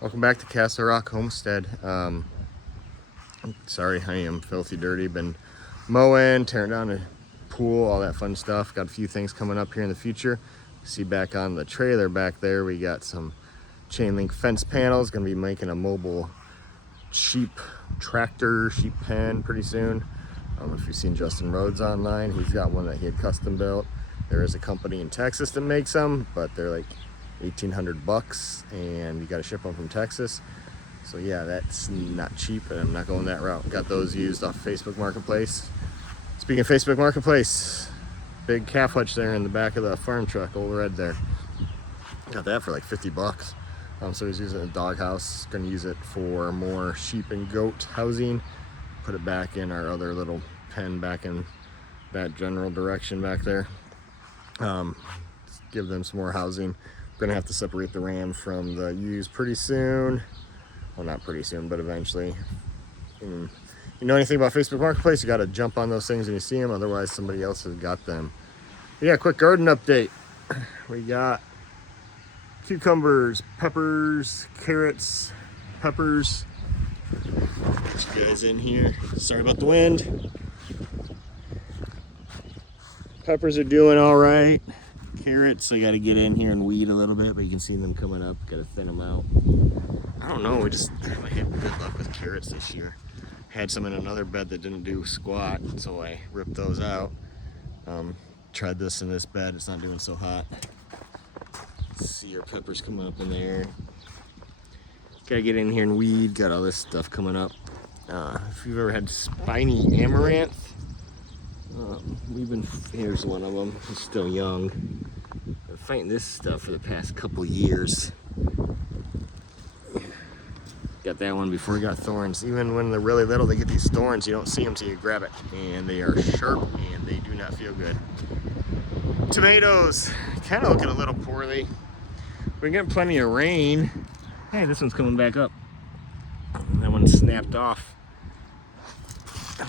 Welcome back to Castle Rock Homestead. Sorry, I am filthy dirty. Been mowing, tearing down a pool, all that fun stuff. Got a few things coming up here in the future. See back on the trailer back there, we got some chain link fence panels. Gonna be making a mobile sheep pen pretty soon. I don't know if you've seen Justin Rhodes online. He's got one that he had custom built. There is a company in Texas that makes them, but they're like $1,800 and you got to ship them from Texas. So yeah, that's not cheap and I'm not going that route. Got those used off Facebook Marketplace. Speaking of Facebook Marketplace, big calf hutch there in the back of the farm truck, old red there. Got that for like $50. So he's using a doghouse. Gonna use it for more sheep and goat housing. Put it back in our other little pen back in that general direction back there. Give them some more housing. Gonna have to separate the ram from the ewes pretty soon. Well, not pretty soon, but eventually. You know anything about Facebook Marketplace, you gotta jump on those things when you see them, otherwise somebody else has got them. Yeah, quick garden update. We got cucumbers, peppers, carrots, peppers. Get you guys in here. Sorry about the wind. Peppers are doing all right. Carrots, I got to get in here and weed a little bit, but you can see them coming up. Got to thin them out. I don't know, we just haven't had good luck with carrots this year. Had some in another bed that didn't do squat, so I ripped those out. Tried this in this bed, it's not doing so hot. Let's see our peppers coming up in there. Gotta get in here and weed, got all this stuff coming up. If you've ever had spiny amaranth, here's one of them, he's still young. Been fighting this stuff for the past couple years. Got that one before he got thorns. Even when they're really little, they get these thorns, you don't see them till you grab it. And they are sharp and they do not feel good. Tomatoes, kind of looking a little poorly. We're getting plenty of rain. Hey, this one's coming back up. That one snapped off.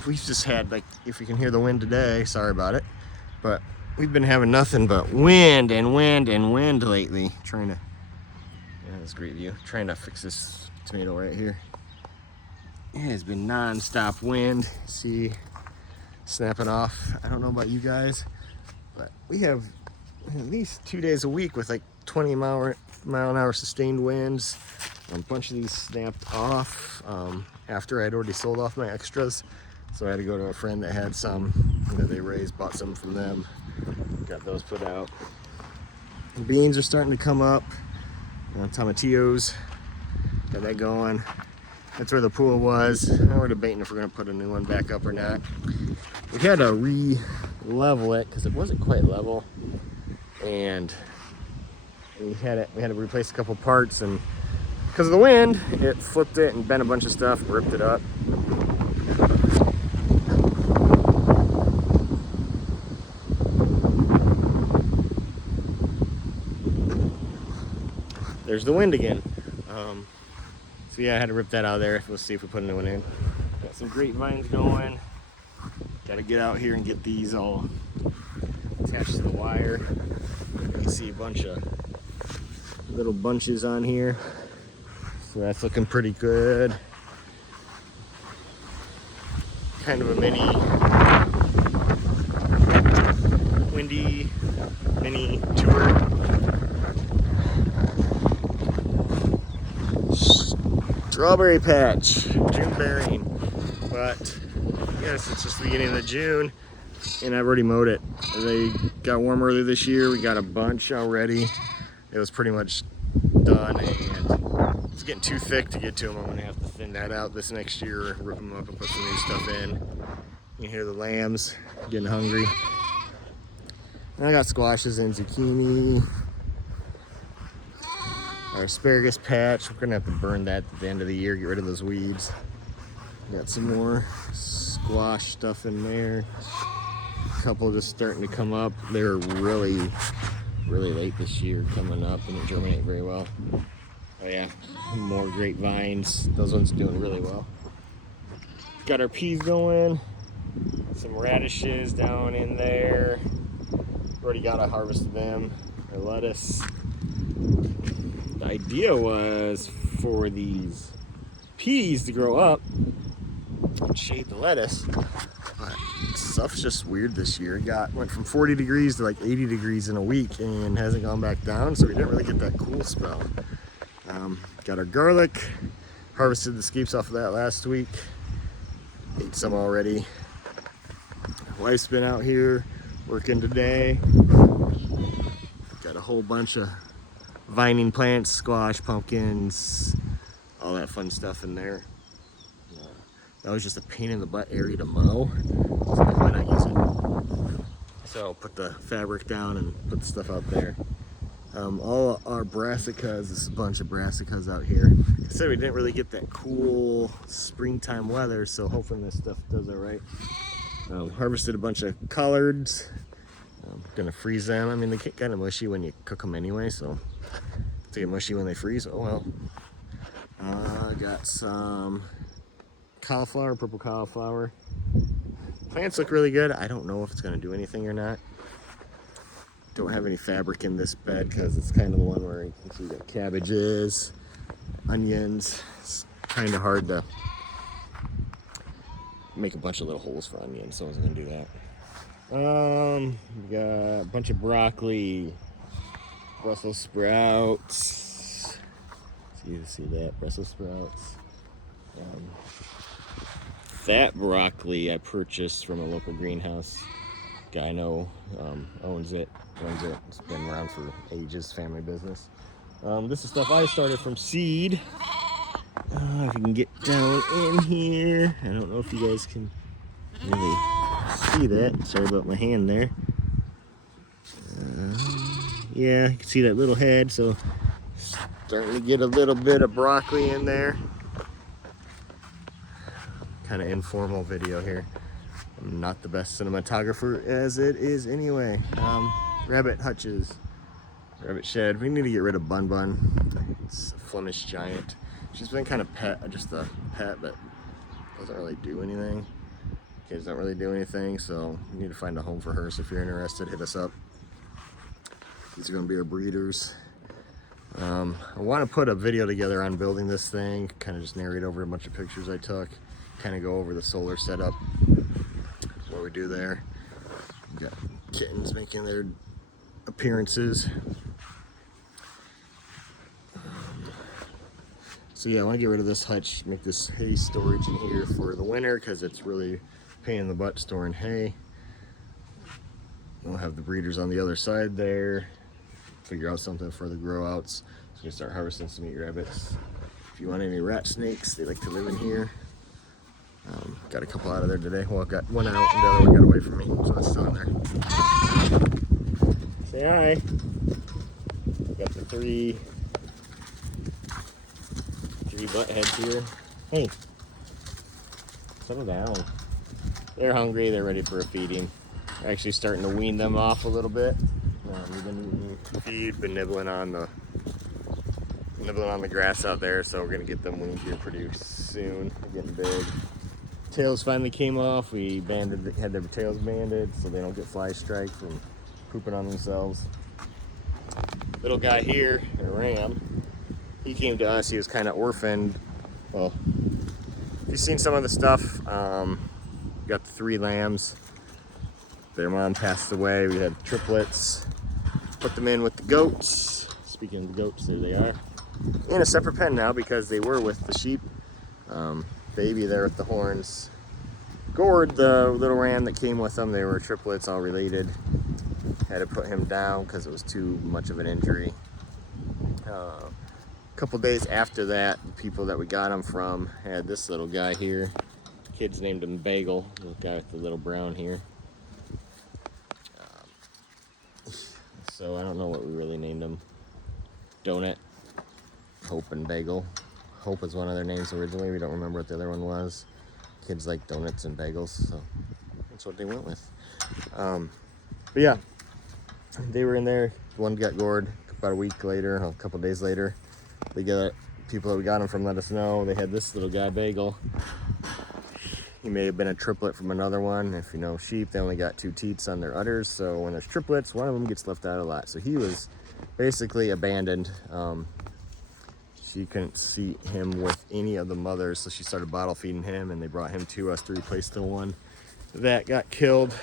We've just had, like, if you can hear the wind today, sorry about it, but we've been having nothing but wind and wind and wind lately. Trying to, yeah, that's a great view. Trying to fix this tomato right here. It has been non-stop wind. See, snapping off. I don't know about you guys, but we have at least 2 days a week with like 20 mile an hour sustained winds. A bunch of these snapped off after I'd already sold off my extras. So I had to go to a friend that had some that they raised, bought some from them, got those put out. The beans are starting to come up. Tomatillos, got that going. That's where the pool was. Now we're debating if we're gonna put a new one back up or not. We had to re-level it because it wasn't quite level. And we had to replace a couple parts, and because of the wind, it flipped it and bent a bunch of stuff, ripped it up. There's the wind again. So yeah, I had to rip that out of there. We'll see if we put a new one in. Got some grapevines going. Got to get out here and get these all attached to the wire. You can see a bunch of little bunches on here. So that's looking pretty good. Kind of a windy mini tour. Strawberry patch, June bearing, but yes, it's just the beginning of June and I've already mowed it. They got warm early this year. We got a bunch already. It was pretty much done and it's getting too thick to get to them. I'm gonna have to thin that out this next year, rip them up and put some new stuff in. You hear the lambs getting hungry. And I got squashes and zucchini. Our asparagus patch, we're gonna have to burn that at the end of the year, get rid of those weeds. Got some more squash stuff in there. A couple just starting to come up. They're really late this year coming up and they germinate very well. Oh yeah, more grapevines. Those ones doing really well. Got our peas going. Some radishes down in there. Already got to harvest them. Our lettuce. The idea was for these peas to grow up and shade the lettuce. But stuff's just weird this year. It went from 40 degrees to like 80 degrees in a week and hasn't gone back down, so we didn't really get that cool spell. Got our garlic, harvested the scapes off of that last week, ate some already. My wife's been out here working today. Got a whole bunch of vining plants, squash, pumpkins, all that fun stuff in there. That was just a pain in the butt area to mow, so why not use it? So I'll put the fabric down and put the stuff out there. All our brassicas, this is a bunch of brassicas out here. Like I said, we didn't really get that cool springtime weather, so hopefully this stuff does all right. Harvested a bunch of collards. I'm gonna freeze them. I mean, they get kind of mushy when you cook them anyway, so they get mushy when they freeze. Oh well. Got some cauliflower, purple cauliflower. Plants look really good. I don't know if it's gonna do anything or not. Don't have any fabric in this bed because it's kind of the one where you can see that cabbages, onions. It's kind of hard to make a bunch of little holes for onions, so I wasn't gonna do that. We got a bunch of broccoli, Brussels sprouts. So you can see that, Brussels sprouts. That broccoli I purchased from a local greenhouse. Guy I know owns it, runs it. It's been around for ages, family business. This is stuff I started from seed. If you can get down in here, I don't know if you guys can really see that. Sorry about my hand there. Yeah, you can see that little head, so starting to get a little bit of broccoli in there. Kind of informal video here. I'm not the best cinematographer as it is anyway. Rabbit hutches, rabbit shed. We need to get rid of Bun Bun. It's a Flemish giant. She's been kind of just a pet, but doesn't really do anything. Kids don't really do anything, so we need to find a home for her. So if you're interested, hit us up. These are gonna be our breeders. I want to put a video together on building this thing, kind of just narrate over a bunch of pictures I took, kind of go over the solar setup, what we do there. We got kittens making their appearances. So yeah, I want to get rid of this hutch, make this hay storage in here for the winter because it's really a pain in the butt storing hay. We'll have the breeders on the other side there. Figure out something for the grow outs. So we can start harvesting some meat rabbits. If you want any rat snakes, they like to live in here. Got a couple out of there today. Well, I got one out and the other one got away from me, so it's still in there. Say hi. Got the three butt heads here. Hey, settle down. They're hungry. They're ready for a feeding. We're actually starting to wean them off a little bit. We've been eating feed, been nibbling on the grass out there, so we're gonna get them weaned here pretty soon. They're getting big. Tails finally came off. We had their tails banded so they don't get fly strike from pooping on themselves. Little guy here, a ram, he came to us. He was kind of orphaned. Well, if you've seen some of the stuff, we got the 3 lambs. Their mom passed away. We had triplets. Put them in with the goats. Speaking of the goats, there they are. In a separate pen now because they were with the sheep. Baby there with the horns. Gored, the little ram that came with them. They were triplets, all related. Had to put him down because it was too much of an injury. A couple days after that, the people that we got him from had this little guy here. Kids named him Bagel, the guy with the little brown here. So I don't know what we really named him. Donut, Hope, and Bagel. Hope was one of their names originally. We don't remember what the other one was. Kids like donuts and bagels, so that's what they went with. But yeah, they were in there. One got gored about a week later, a couple days later. The people that we got them from let us know they had this little guy, Bagel. He may have been a triplet from another one. If you know sheep, they only got 2 teats on their udders, so when there's triplets, one of them gets left out a lot. So he was basically abandoned. she couldn't see him with any of the mothers, so she started bottle feeding him, and they brought him to us to replace the one that got killed,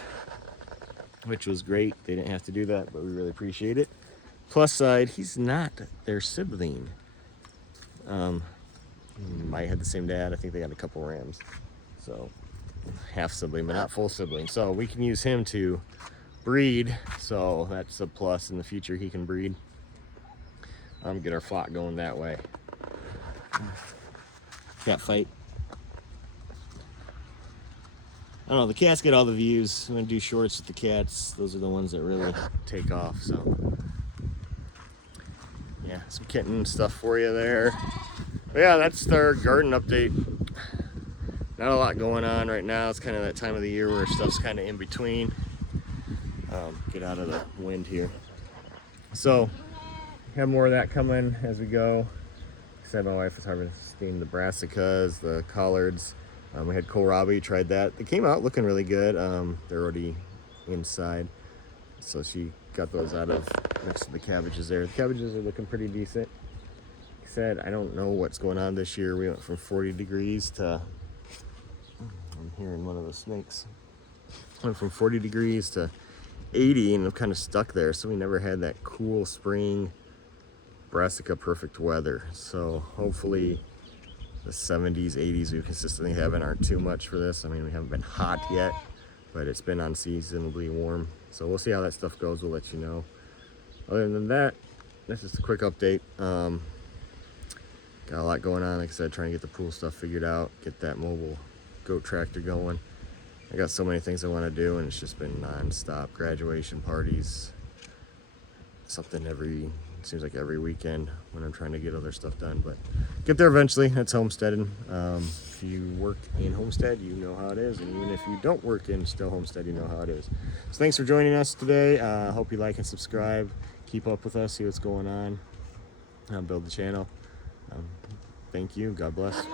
which was great. They didn't have to do that, but we really appreciate it. Plus side, he's not their sibling. Might have the same dad. I think they got a couple rams, so half sibling, but not full sibling. So we can use him to breed, so that's a plus. In the future he can breed, get our flock going that way. Cat fight. I don't know, the cats get all the views. I'm gonna do shorts with the cats. Those are the ones that really take off. So yeah, some kitten stuff for you there. But yeah, that's our garden update. Not a lot going on right now. It's kind of that time of the year where stuff's kind of in between. Get out of the wind here. So have more of that coming as we go. Like I said, my wife was harvesting the brassicas, the collards. We had kohlrabi, tried that. They came out looking really good. They're already inside, so she got those out of next to the cabbages there. The cabbages are looking pretty decent. Like I said, I don't know what's going on this year. We went from 40 degrees to, I'm hearing one of the snakes. Went from 40 degrees to 80, and I'm kind of stuck there. So we never had that cool spring brassica perfect weather. So hopefully the 70s, 80s we consistently haven't aren't too much for this. I mean, we haven't been hot yet, but it's been unseasonably warm. So we'll see how that stuff goes. We'll let you know. Other than that, that's just a quick update. Got a lot going on. Like I said, trying to get the pool stuff figured out, get that mobile goat tractor going. I got so many things I want to do, and it's just been non-stop. Graduation parties, something seems like every weekend when I'm trying to get other stuff done, but get there eventually. That's homesteading. If you work in homestead, you know how it is, and even if you don't work in still homestead, you know how it is. So thanks for joining us today. Hope you like and subscribe. Keep up with us, see what's going on, build the channel. Thank you. God bless.